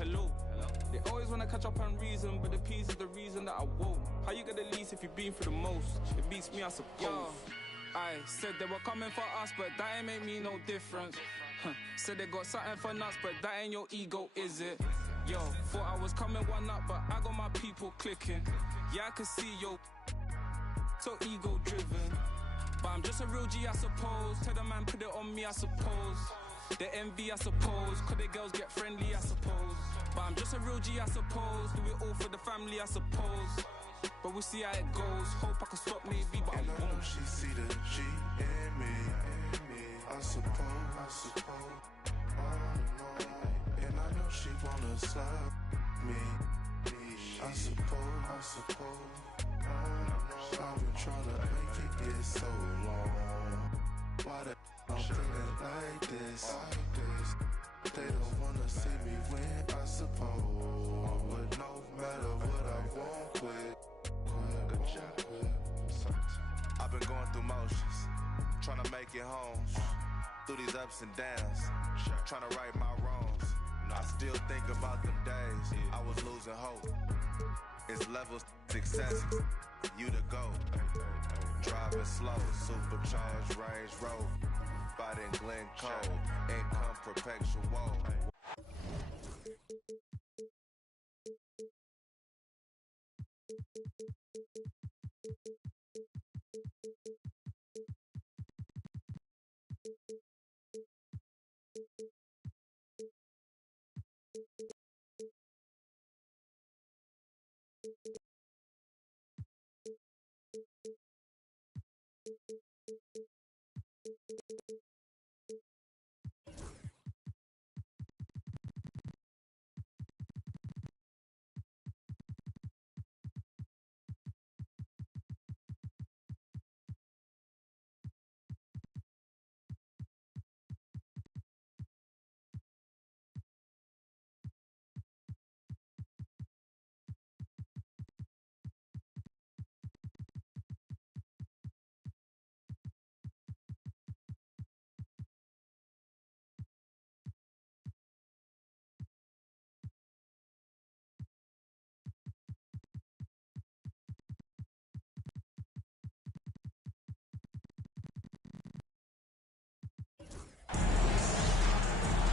hello. They always wanna catch up on reason, but the peace is the reason that I won't. How you get the least if you've been for the most? It beats me, I suppose. Yo, I said they were coming for us, but that ain't make me no difference. Said they got something for nuts, but that ain't your ego, is it? Yo, thought I was coming one up, but I got my people clicking. Yeah, I can see yo, so ego driven. But I'm just a real G, I suppose. Tell the man put it on me, I suppose. The envy, I suppose. Cause the girls get friendly, I suppose. But I'm just a real G, I suppose. Do it all for the family, I suppose. But we'll see how it goes. Hope I can stop maybe, but I won't. She see the G in me. I suppose. And I know she wanna slap me. I suppose. I've been trying to make it get so long. Why the I'm feeling like this? They don't wanna see me win, I suppose. But no matter what I won't quit. I've been going through motions, trying to make it home. Through these ups and downs, trying to right my wrongs. I still think about them days I was losing hope. It's levels success, you the GOAT. Driving slow, supercharged Range Rover. Fighting Glen Cole, income perpetual.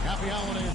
Happy holidays.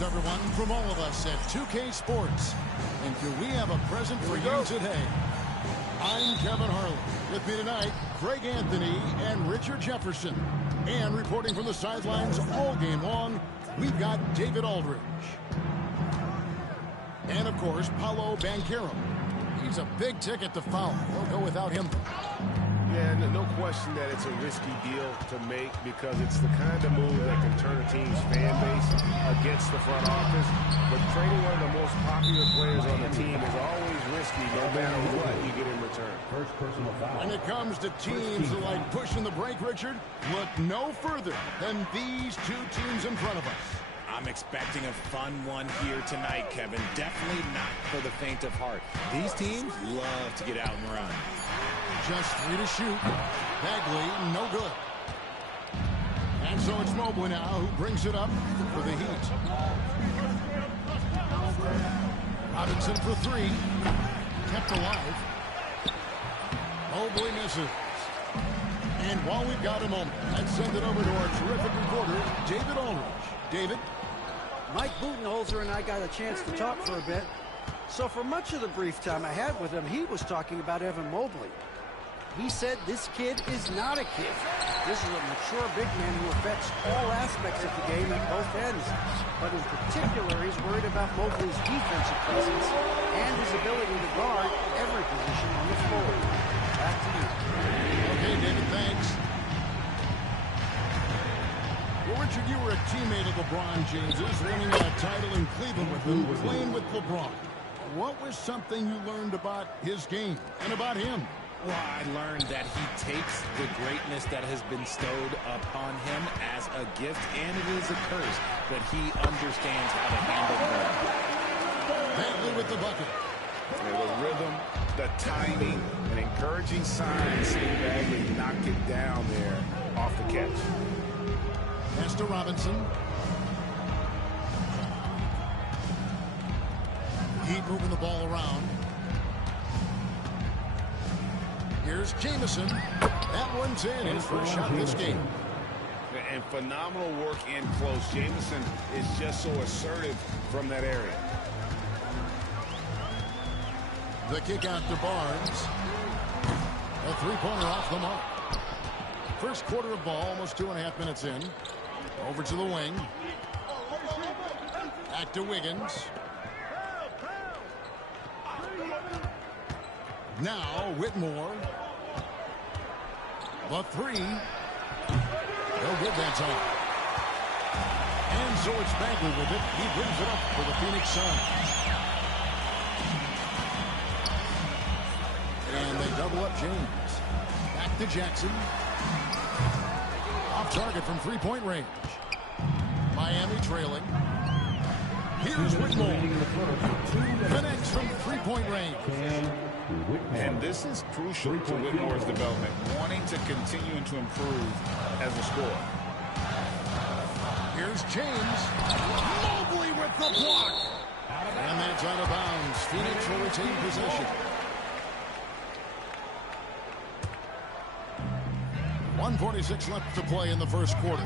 Everyone, from all of us at 2K Sports, and do we have a present for you today? I'm Kevin Harlan. With me tonight, Greg Anthony and Richard Jefferson. And reporting from the sidelines all game long, we've got David Aldridge. And, of course, Paolo Banchero. He's a big ticket to follow. They'll go without him. Yeah, no question that it's a risky deal to make because it's the kind of move that can turn a team's fan base against the front office. But trading one of the most popular players on the team is always risky no matter what you get in return. First personal foul. When it comes to teams that like pushing the break, Richard, look no further than these two teams in front of us. I'm expecting a fun one here tonight, Kevin. Definitely not for the faint of heart. These teams love to get out and run. Just 3 to shoot. Bagley, no good. And so it's Mobley now who brings it up for the Heat. Robinson for 3. Kept alive. Mobley misses. And while we've got a moment, let's send it over to our terrific reporter, David Aldridge. David? Mike Budenholzer and I got a chance to talk for a bit. So for much of the brief time I had with him, he was talking about Evan Mobley. He said this kid is not a kid. This is a mature big man who affects all aspects of the game at both ends. But in particular, he's worried about Mobley's defensive presence and his ability to guard every position on the floor. Back to you. Okay, David, thanks. Well, Richard, you were a teammate of LeBron James's, winning a title in Cleveland with him, playing with LeBron. What was something you learned about his game and about him? Well, I learned that he takes the greatness that has been bestowed upon him as a gift, and it is a curse, but he understands how to handle it. Bagley with the bucket. The rhythm, the timing, an encouraging sign seeing Bagley knock it down there off the catch. Pass to Robinson. Heat moving the ball around. Here's Jamison. That one's in. His first shot this game. And phenomenal work in close. Jamison is just so assertive from that area. The kick out to Barnes. A three-pointer off the mark. First quarter of ball, almost 2.5 minutes in. Over to the wing. Back to Wiggins. Now Whitmore. The three. No good that time. And so it's Bagley with it. He brings it up for the Phoenix Suns. And they double up James. Back to Jackson. Off target from three-point range. Miami trailing. Here's Whitmore. Connects from three-point range. And this is crucial to Whitmore's development, wanting to continue to improve as a scorer. Here's James. Mobley with the block. And that's out of bounds. Phoenix will retain possession. 1:46 left to play in the first quarter.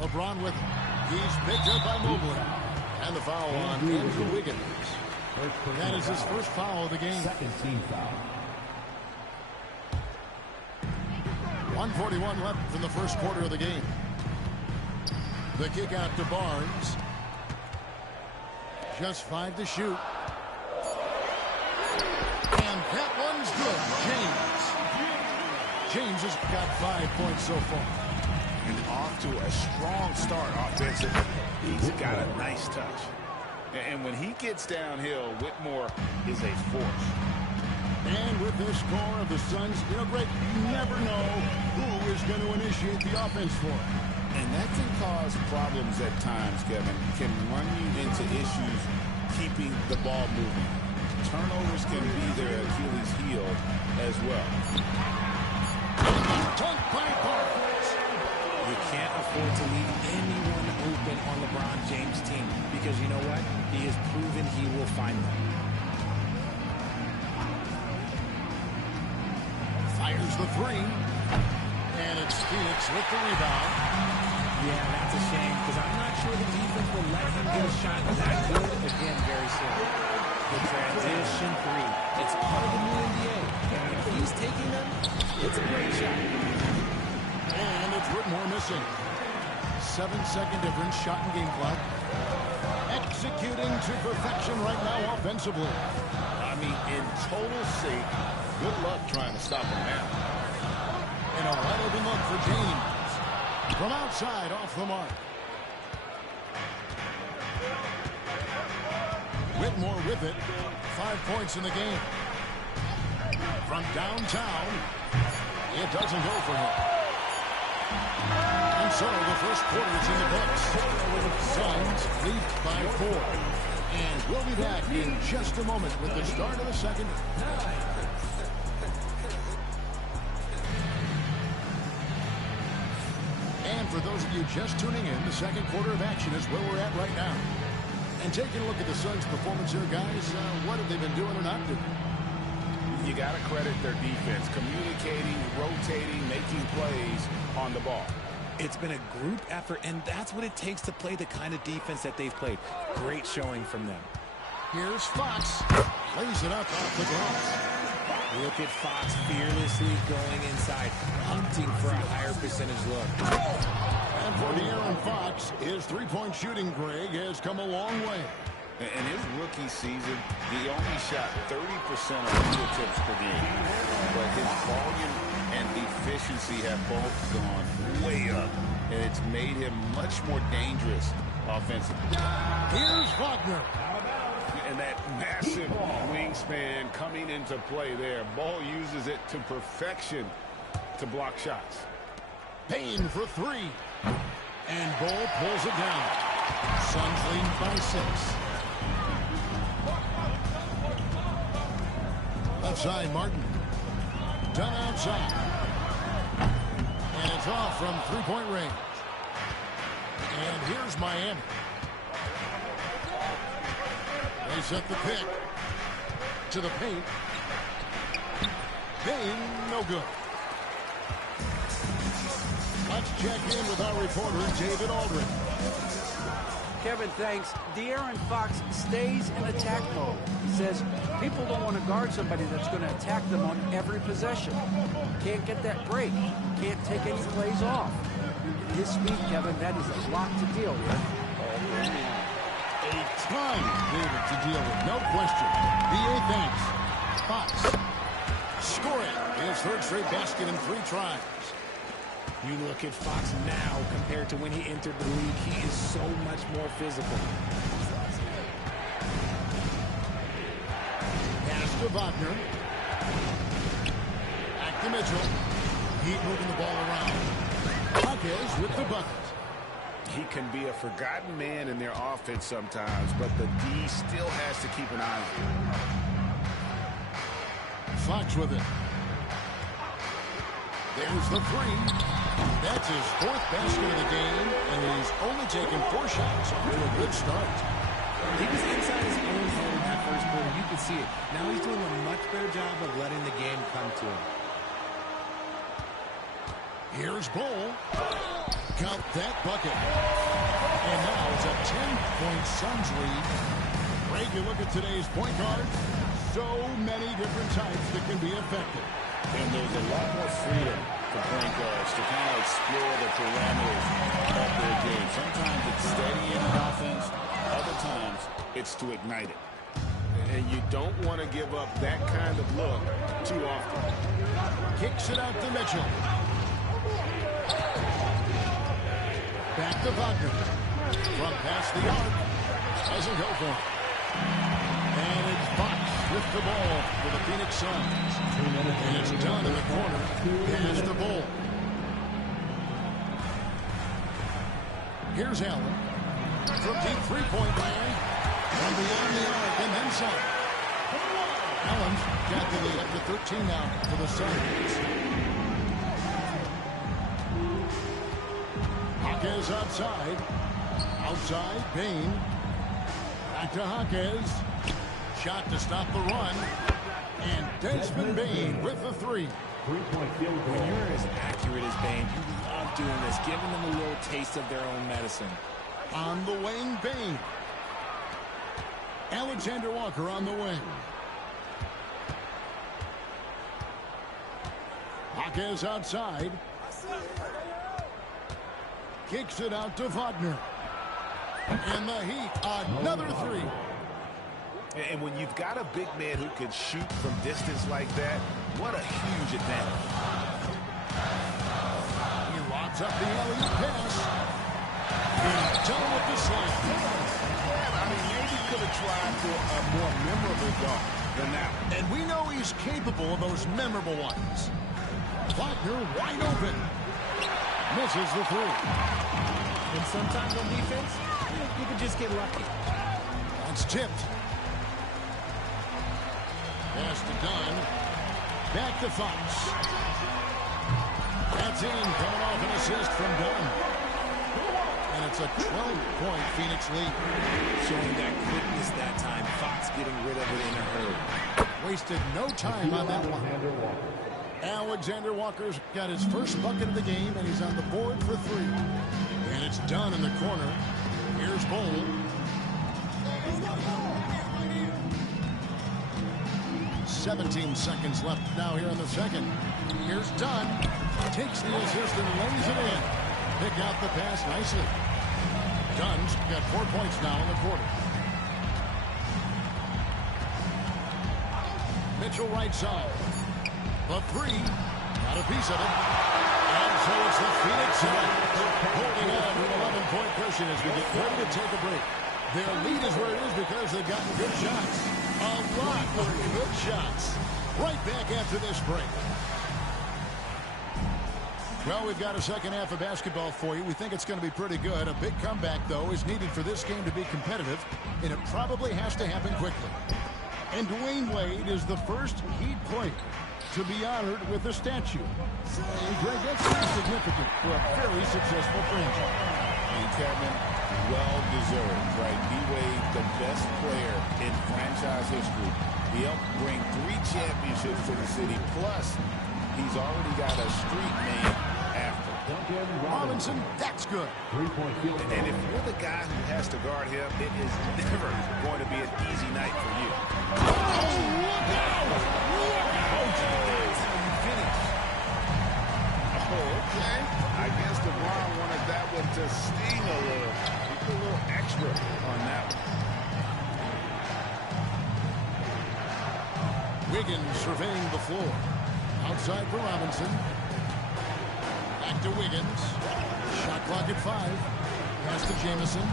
LeBron with him. He's picked up by Mobley. And the foul on Andrew Wiggins. That is his first foul of the game. Second team foul. 1:41 left in the first quarter of the game. The kick out to Barnes. Just 5 to shoot. And that one's good. James has got 5 points so far. And off to a strong start offensively. He's got a nice touch. And when he gets downhill, Whitmore is a force. And with this score of the Suns, Greg, you never know who is going to initiate the offense for him. And that can cause problems at times, Kevin. Can run you into issues keeping the ball moving. Turnovers can be their Achilles heel as well. Dunked by Barnes. You can't afford to leave anyone open on LeBron James' team because you know what? He has proven he will find them. Fires the three. And it's Phoenix with the rebound. Yeah, that's a shame because I'm not sure the defense will let him get a shot that good again very soon. The transition three. It's part of the new NBA. And if he's taking them, it's a great shot. And it's Whitmore missing. 7-second difference, shot and game clock. Executing to perfection right now offensively. I mean, in total sync. Good luck trying to stop him now. And a wide open look for James. From outside, off the mark. Whitmore with it. 5 points in the game. From downtown, it doesn't go for him. And so the first quarter is in the books. Suns lead by 4. And we'll be back in just a moment with the start of the second. And for those of you just tuning in, the second quarter of action is where we're at right now. And taking a look at the Suns' performance here, guys, what have they been doing or not doing? You got to credit their defense, communicating, rotating, making plays on the ball. It's been a group effort, and that's what it takes to play the kind of defense that they've played. Great showing from them. Here's Fox. Plays it up off the glass. Look at Fox fearlessly going inside, hunting for a higher percentage look. And for De'Aaron Fox, his three-point shooting, Greg, has come a long way. In his rookie season, he only shot 30% on field trips per game. But his volume and efficiency have both gone way up, and it's made him much more dangerous offensively. Here's Wagner. And that massive wingspan coming into play there. Ball uses it to perfection to block shots. Payne for three. And Bull pulls it down. Suns lead by 6. Left side, Martin. Done outside. And it's off from three-point range. And here's Miami. They set the pick. To the paint. Payne, no good. Let's check in with our reporter, David Aldridge. Kevin, thanks. De'Aaron Fox stays in attack mode. He says people don't want to guard somebody that's going to attack them on every possession. Can't get that break. Can't take any plays off. His speed, Kevin, that is a lot to deal with. A ton, David, to deal with. No question. B.A. thanks. Fox scoring his third straight basket in 3 tries. You look at Fox now compared to when he entered the league, he is so much more physical. Pass to Wagner. Back to Mitchell. Heat moving the ball around. Hawkins with the bucket. He can be a forgotten man in their offense sometimes, but the D still has to keep an eye on him. Fox with it. There's the three. That's his 4th basket of the game, and he's only taken 4 shots to a good start. He was inside his own zone in that first quarter. You can see it. Now he's doing a much better job of letting the game come to him. Here's Bull. Count that bucket. And now it's a 10-point Suns lead. Greg, you look at today's point guard. So many different types that can be effective. And there's a lot more freedom for point guards to kind of explore the parameters of their game. Sometimes it's steadying an offense. Other times, it's to ignite it. And you don't want to give up that kind of look too often. Kicks it out to Mitchell. Back to Wagner. From past the arc. Doesn't go for it. And it's Fox with the ball for the Phoenix Suns. And it's done in the corner. Pass the Bull. Here's Allen. From deep three-point land. From beyond the arc and then some. Allen's got the lead up to 13 now for the Suns. Hawkins outside. Outside, Payne. Back to Hawkins. Shot to stop the run. And Desmond Bane with the 3. When you're as accurate as Bane, you love doing this, giving them a little taste of their own medicine. On the wing, Bane. Alexander Walker on the wing. Hawkins outside. Kicks it out to Wagner. And the Heat, another 3. And when you've got a big man who can shoot from distance like that, what a huge advantage. He lobs up the alley pass. And done with the slam. I mean, maybe could have tried for a more memorable dunk than that. And we know he's capable of those memorable ones. Wagner wide open. Misses the 3. And sometimes on defense, you can just get lucky. That's tipped. Pass to Dunn. Back to Fox. That's in. Coming off an assist from Dunn. And it's a 12-point Phoenix lead. Showing that quickness that time. Fox getting rid of it in a hurry. Wasted no time on that one. Alexander Walker's got his first bucket of the game, and he's on the board for 3. And it's Dunn in the corner. Here's Bull. 17 seconds left now here in the second. Here's Dunn. Takes the assist and lays it in. Pick out the pass nicely. Dunn's got 4 points now in the quarter. Mitchell right side. The three. Got a piece of it. And so it's the Phoenix Suns holding on to an 11-point cushion as we get ready to take a break. Their lead is where it is because they've gotten good shots. A lot of good shots. Right back after this break. Well, we've got a second half of basketball for you. We think it's going to be pretty good. A big comeback, though, is needed for this game to be competitive, and it probably has to happen quickly. And Dwayne Wade is the first Heat player to be honored with a statue. And Greg, that's pretty significant for a very successful franchise. And Kevin, well-deserved, right? D-Wade, the best player in franchise history. He helped bring 3 championships to the city, plus he's already got a street name after. Robinson, that's good. And if you're the guy who has to guard him, it is never going to be an easy night for you. Look out! That's how you finish. Oh, okay. I guess LeBron wanted that one to sting a little. He put a little extra on that one. Wiggins surveying the floor. Outside for Robinson. Back to Wiggins. Shot clock at 5. Pass to Jamison.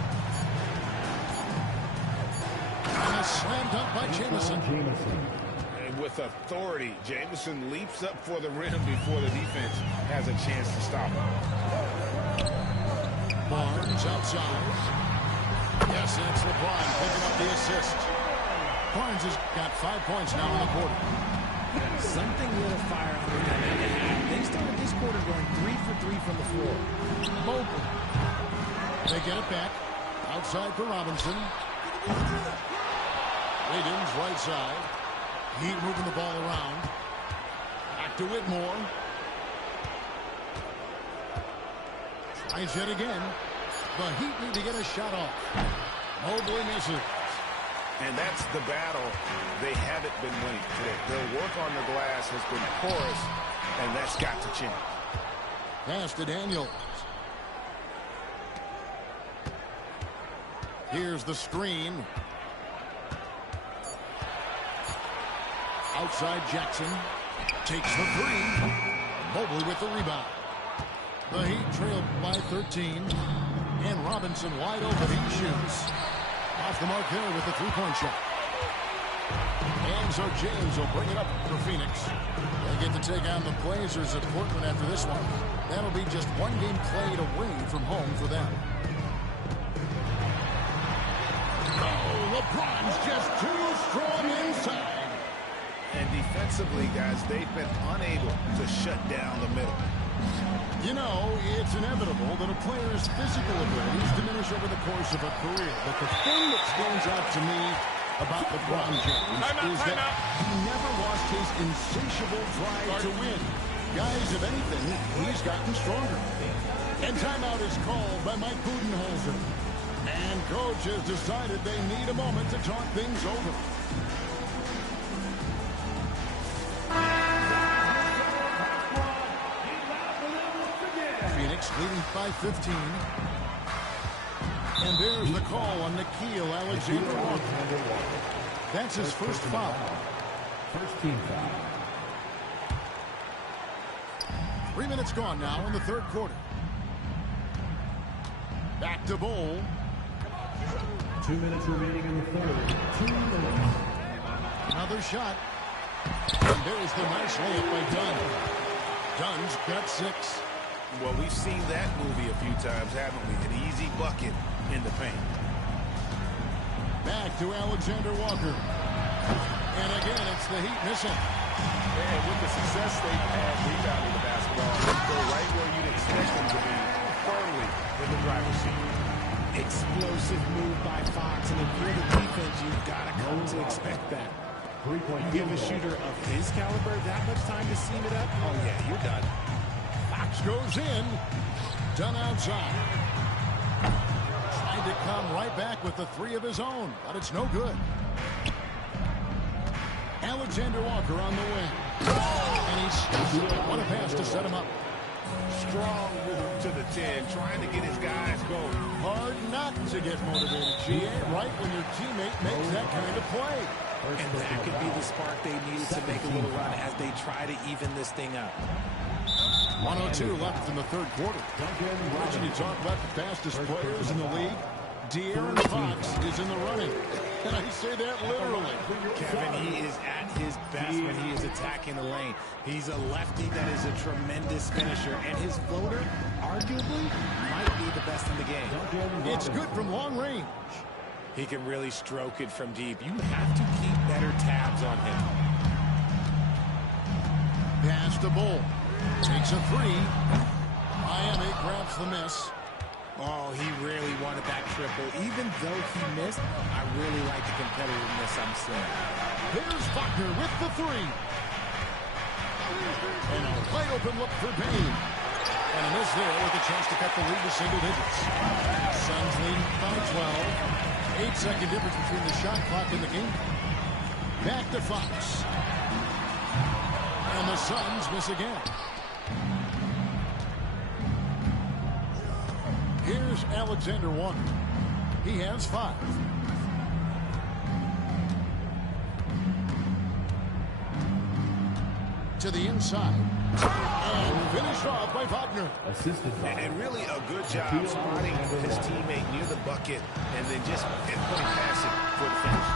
And a slam dunk by Jamison. And with authority, Jamison leaps up for the rim before the defense has a chance to stop him. Barnes outside. Yes, and it's LeBron picking up the assist. Barnes has got 5 points now in the quarter. Something lit a fire under them at the half. They started this quarter going 3 for 3 from the floor. Mobley. They get it back. Outside for Robinson. Wiggins right side. Heat moving the ball around. Back to Whitmore. Tries yet again. The Heat need to get a shot off. Mobley misses. And that's the battle they haven't been winning today. Their work on the glass has been porous, and that's got to change. Pass to Daniels. Here's the screen. Outside Jackson. Takes the 3. Mobley with the rebound. The Heat trail by 13. And Robinson wide open. He shoots. Off the mark there with the 3-point shot. And so James will bring it up for Phoenix. They get to take on the Blazers at Portland after this one. That'll be just 1 game played away from home for them. Oh, LeBron's just too strong inside. And defensively, guys, they've been unable to shut down the middle. You know, it's inevitable that a player's physical abilities diminish over the course of a career. But the thing that stands out to me about LeBron James is that he never lost his insatiable drive to win. Guys, if anything, he's gotten stronger. And timeout is called by Mike Budenholzer. And coach has decided they need a moment to talk things over. Phoenix leading by 15. And there's the call on Nickeil Alexander-Walker. That's his first foul. First team foul. 3 minutes gone now in the third quarter. Back to Bowl. 2 minutes remaining in the third. 2 minutes. Another shot. And there's the nice layup by Dunn. Dunn's got 6. Well, we've seen that movie a few times, haven't we? An easy bucket in the paint. Back to Alexander Walker. And again, it's the Heat missing. And with the success they've had rebounding the basketball, they're right where you'd expect them to be, firmly in the driver's seat. Explosive move by Fox, and if you're the defense, you've got to come to expect that. You give a shooter of his caliber that much time to seam it up, oh yeah, you're done. Fox goes in. Dunn outside. Tried to come right back with the 3 of his own, but it's no good. Alexander Walker on the wing. And he's what a pass to set him up. Strong move to the 10, trying to get his guys going. Hard not to get motivated, GA, right when your teammate makes that kind of play. And that could be the spark they needed to make a little run as they try to even this thing up. 1:02 left in the third quarter. Watching you talk about the fastest players in the league, De'Aaron Fox is in the running. And I say that literally. Kevin, he is at his best when he is attacking the lane. He's a lefty that is a tremendous finisher, and his floater, arguably, might be the best in the game. It's good from long range. He can really stroke it from deep. You have to keep better tabs on him. Pass to Bull. Takes a three. Miami grabs the miss. Oh, he really wanted that triple. Even though he missed, I really like the competitiveness I'm seeing. Here's Faulkner with the three. And a wide open look for Payne. And a miss there with a chance to cut the lead to single digits. Suns lead by 12. 8-second difference between the shot clock and the game. Back to Fox. And the Suns miss again. Here's Alexander Walker. He has 5. To the inside. And finished off by Wagner. And really a good job spotting his teammate near the bucket and then just pinpoint passing for the finish.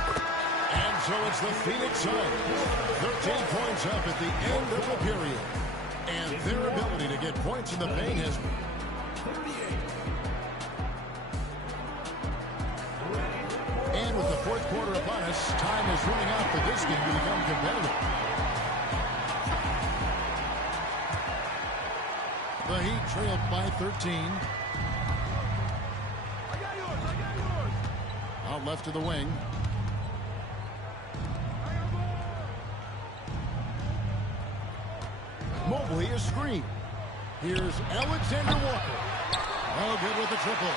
And so it's the Phoenix Suns. 13 points up at the end of the period. And their ability to get points in the paint has... And with the fourth quarter upon us, time is running out for this game to become competitive. The Heat trailed by 13. Out left to the wing. Mobley is screen. Here's Alexander Walker. Oh, good with the triple.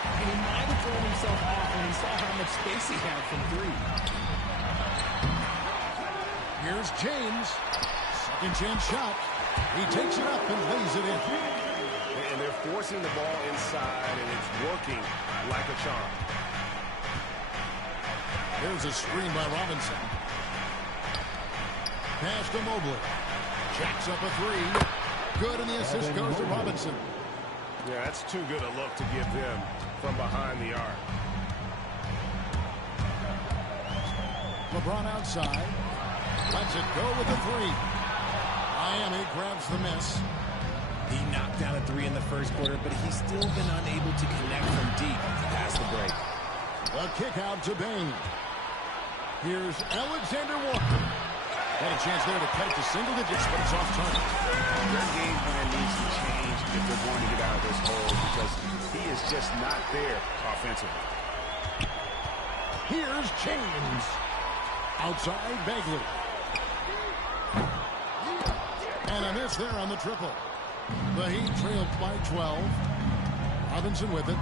And he might have thrown himself off when he saw how much space he had from 3. Here's James. Second chance shot. He takes it up and lays it in. And they're forcing the ball inside, and it's working like a charm. There's a screen by Robinson. Pass to Mobley. Jacks up a 3. Good, and the assist goes to Robinson. Yeah, that's too good a look to give them from behind the arc. LeBron outside. Lets it go with the 3. Miami grabs the miss. He knocked down a 3 in the first quarter, but he's still been unable to connect from deep past the break. A kick out to Bain. Here's Alexander Walker. Got a chance there to cut it to single digits, but it's off target. Their game plan needs to change if they're going to get out of this hole because he is just not there offensively. Here's James. Outside Bagley. And a miss there on the triple. The Heat trailed by 12. Robinson with it.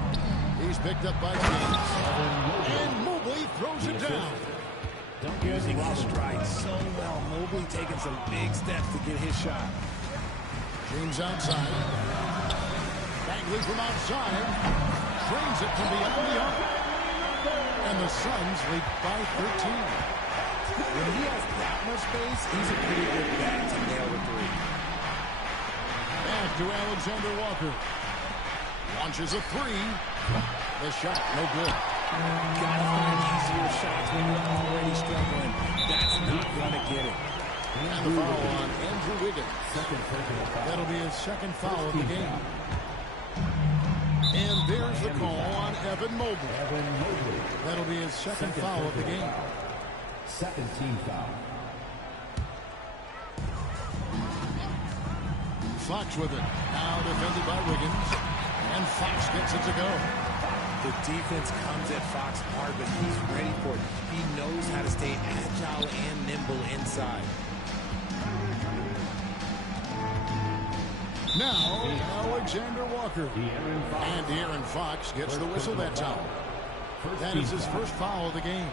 He's picked up by James. And Mobley throws it down. Using his stride so well. Mobley taking some big steps to get his shot. James outside. Bagley from outside. Trains it from beyond the arc. And the Suns lead by 13. When he has that much space, he's a pretty good bet to nail the 3. Back to Alexander Walker. Launches a 3. The shot, no good. Gotta find easier shots when you're already struggling. That's not gonna get it. And the foul on Andrew Wiggins. That'll be his second foul of the game. And there's the call on Evan Mobley. That'll be his second foul of the game. Second team foul. Fox with it. Now defended by Wiggins. And Fox gets it to go. The defense comes at Fox hard, but he's ready for it. He knows how to stay agile and nimble inside. Now, Alexander Walker. And De'Aaron Fox gets the whistle that time. That is his first foul of the game.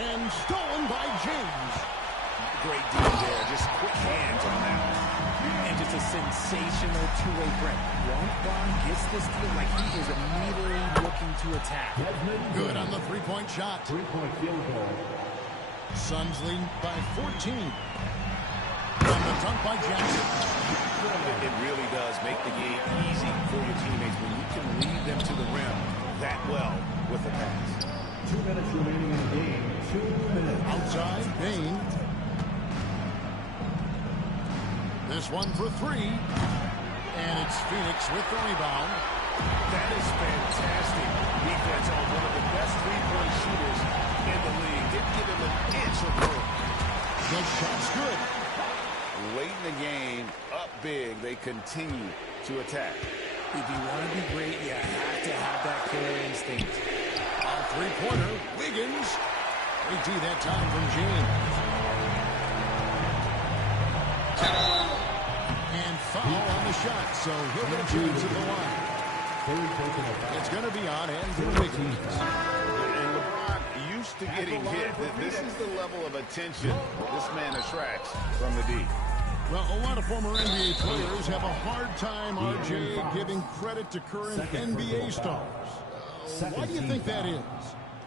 And stolen by James. Great deal there. Just quick hands on that one. And just a sensational two-way break. Bond gets this deal like he is immediately looking to attack. Good on the three-point shot. Three-point field goal. Suns lead by 14. On the dunk by Jackson. It really does make the game easy for your teammates when you can lead them to the rim that well with a pass. 2 minutes remaining in the game. 2 minutes. Outside, Bane. This one for three. And it's Phoenix with the rebound. That is fantastic defense on one of the best three-point shooters in the league. Didn't give him an inch of room. The shot's good. Late in the game, up big, they continue to attack. If you want to be great, you have to have that killer instinct. A three-pointer, Wiggins. Great D that time from James. And foul on the shot, so he'll get James at the line. It's going to be on Andrew Wiggins. And LeBron used to getting hit. This is the level of attention this man attracts from the D. Well, a lot of former NBA players have a hard time, RJ, giving credit to current NBA stars. Why do you think that is?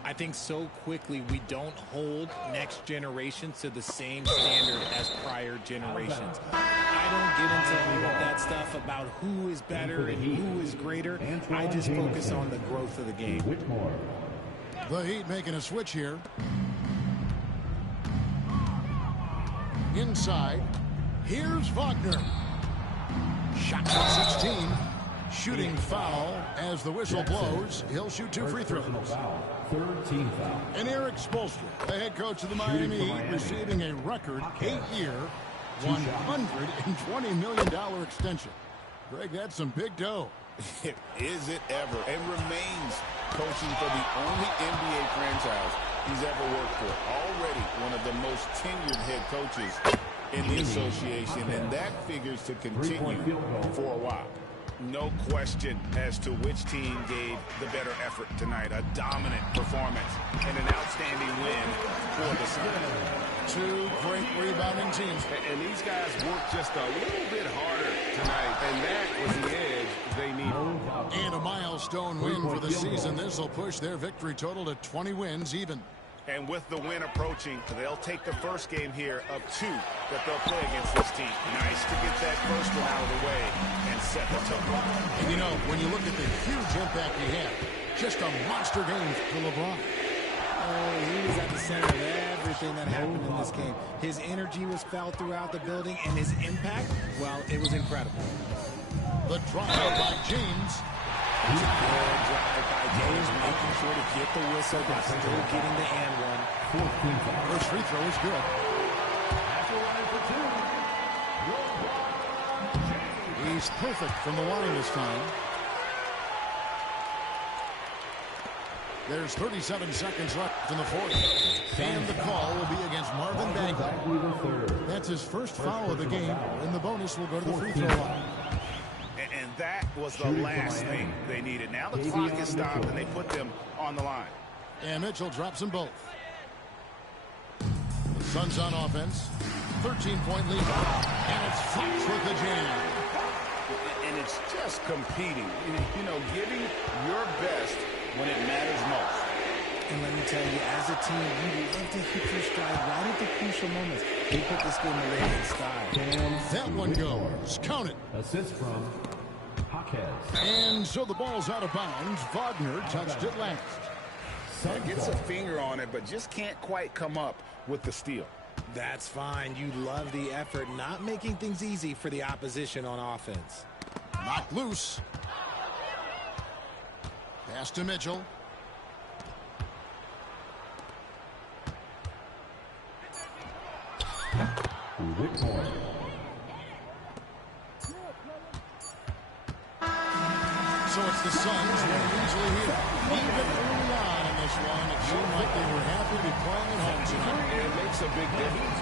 I think so quickly we don't hold next generations to the same standard as prior generations. I don't get into all of that stuff about who is better and who is greater. I just focus on the growth of the game. The Heat making a switch here. Inside. Here's Wagner. Shot clock 16. Shooting foul as the whistle blows. He'll shoot 2 free throws. Third team foul. And Eric Spoelstra, the head coach of the Miami Heat, receiving a record 8-year, $120 million extension. Greg, that's some big dough. Is it ever? And remains coaching for the only NBA franchise he's ever worked for. Already one of the most tenured head coaches in the association, and that figures to continue for a while. No question as to which team gave the better effort tonight. A dominant performance and an outstanding win for the Suns. 2 great rebounding teams. And these guys worked just a little bit harder tonight, and that was the edge they needed. And a milestone win for the season. This will push their victory total to 20 wins even. And with the win approaching, they'll take the first game here of 2 that they'll play against this team. Nice to get that first one out of the way and set the tone. And you know, when you look at the huge impact he had, just a monster game for LeBron. Oh, he was at the center of everything that happened in this game. His energy was felt throughout the building, and his impact, well, it was incredible. The drive by James. Good drive by James, making sure to get the whistle, but still getting the and one. First free throw is good. He's perfect from the line this time. There's 37 seconds left in the fourth. And the call will be against Marvin Bagley. That's his first foul of the game, and the bonus will go to the free throw line. And that was the last thing they needed. Now the clock is stopped, and they put them on the line. And Mitchell drops them both. The Suns on offense. 13-point lead. And it's Fox with the jam. And it's just competing. You know, giving your best when it matters most. And let me tell you, as a team, you love to hit your stride right at the crucial moments. They put this game away in style. That one goes. Count it. Assist from Hawkes. And so the ball's out of bounds. Wagner touched it last. Gets a finger on it, but just can't quite come up with the steal. That's fine. You love the effort, not making things easy for the opposition on offense. Knocked loose. Pass to Mitchell. Whitmore. So it's the Suns who are easily here. Even early on in this one, it seemed like they were happy to be playing at home tonight. It makes a big difference.